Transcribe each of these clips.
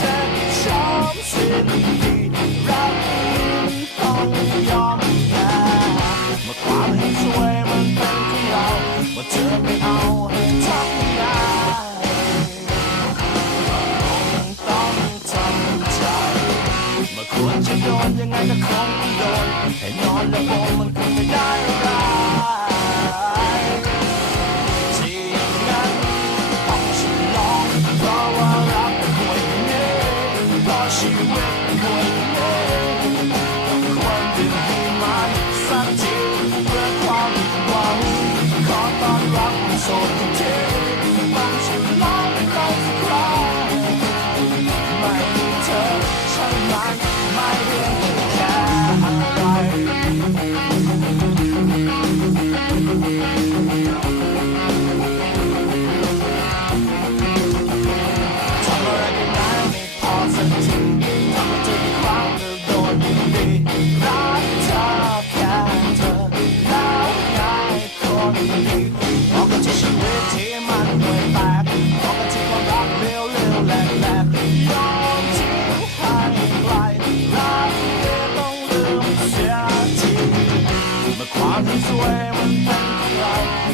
จะชมสิ่งดีรัต้องยอมแพ้มาความให้สวยมันเป็นของเรามาเธอไม่เอาให้ทำไงต้องทำใจมาควรจะโดนยังไงก็คงโดนให้นอนแล้วมอมันคงไม่ได้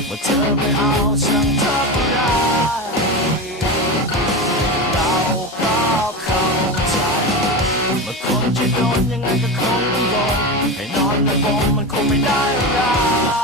ว่าเธอไม่เอาช่างเธอก็ได้เราก็เข้าใจเมื่อคนจะโดนยังไงก็คงต้องโดนให้นอนในวงมันคงไม่ได้หรอก